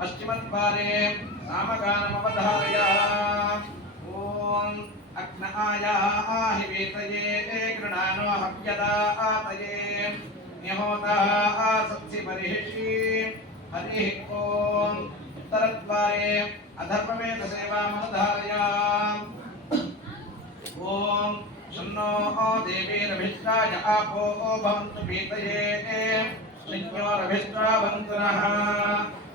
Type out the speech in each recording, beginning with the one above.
पश्चिमद्वारे सामगानमवधारय ॐ अग्न आयाहि वेतये गृणानो हव्यदा आतये न्यहोता सत्सि बर्हिषि हरिः ॐ उत्तरद्वारे अधर्मवेदसेवामवधारय ॐ शन्नो देवीरभिष्टाय, आपो भवन्तु पीतये संज्ञोरभिष्टावन्तु नः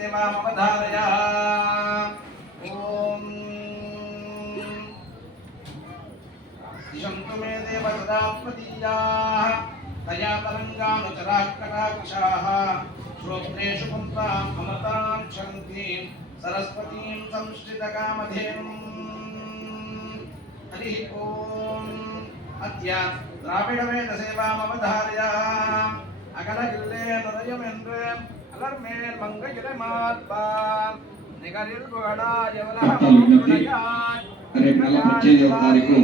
देवामवधारया ॐ। दिशन्तु मे देवसदा प्रदीयाः तया तरङ्गानुचराः कटाक्षाः श्रोत्रेषु पुन्ताम् अमतां क्षन्तीं। सरस्वतीं संश्रितकामधेनुम् हरिः ॐ अद्य द्राविडवेदसेवामवधारया अकलगिल्ले नृदयमेन्द्र அலர்மேல் மங்கையிலை மார்பான் நிகரில் రేపు నెల పద్దెనిమిదవ తారీఖు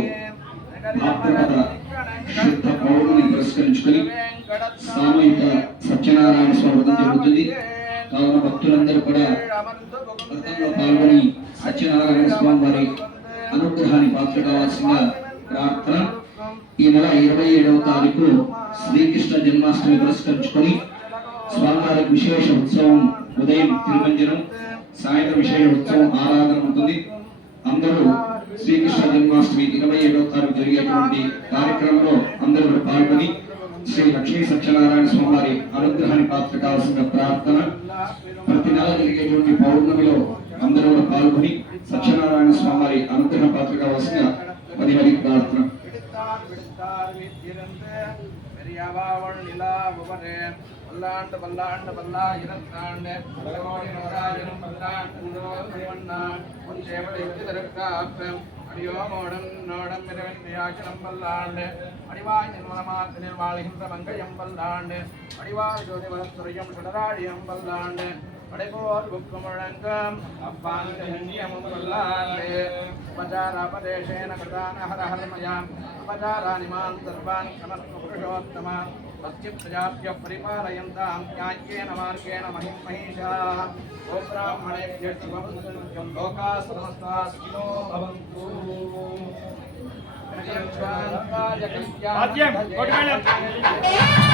భాద్రపద శుద్ధ పౌర్ణమిని పురస్కరించుకొని సామూహిక సత్యనారాయణ స్వామి వ్రతం జరుగుతుంది కావున భక్తులందరూ కూడా వ్రతంలో పాల్గొని సత్యనారాయణ స్వామి వారి అనుగ్రహాన్ని పాత్ర కావాల్సిందిగా ప్రార్థన ఈ నెల ఇరవై ఏడవ తారీఖు శ్రీకృష్ణ జన్మాష్టమి పురస్కరించుకొని సాయంత్రం విశేష ఉత్సవం ఆరాధన ఉంటుంది. అందరూ శ్రీకృష్ణ జన్మాష్టమి ఇరవై ఏడవ తారీఖు జరిగేటువంటి కార్యక్రమంలో అందరూ పాల్గొని శ్రీ లక్ష్మీ సత్యనారాయణ స్వామి వారి అనుగ్రహాన్ని పాత్ర కావాల్సిన ప్రార్థన ప్రతి నెల జరిగేటువంటి పౌర్ణమిలో అందరూ పాల్గొని సత్యనారాయణ స్వామి వారి అనుగ్రహ పాత్ర కావాల్సిన சித்தார்வித்திருந்த பெரியாவாவள் நிலா உபரே பல்லாண்டு பல்லாண்டு பல்லா இரண்டாண்டு பலகோடி நூறாயிரம் பல்லாண்டு உன் சேவடைத்து திருக்காப்பம் அடியோமோடம் நோடம் இரவியாச்சனம் பல்லாண்டு. அடிவாய் நிர்மலமாத்தினில் வாழ்கின்ற மங்கையம் பல்லாண்டு. அடிவாய் ஜோதி வளத்துறையம் சுடராழியம் பல்லாண்டு. पडिपोर्गुप्तमृडङ्कम् अप्पाङ्गहन्यमुल्लाले उपचारापदेशेन कृतान हरहर्मया उपचाराणि मान् सर्वान् क्षमस्तु पुरुषोत्तम तस्य प्रजाभ्यः परिपालयन्तां याज्ञेन मार्गेण महिं महिषाः गोब्राह्मणेभ्यः लोकाः समस्ताः सुखिनो भवन्तु Adjem, Adjem, Adjem.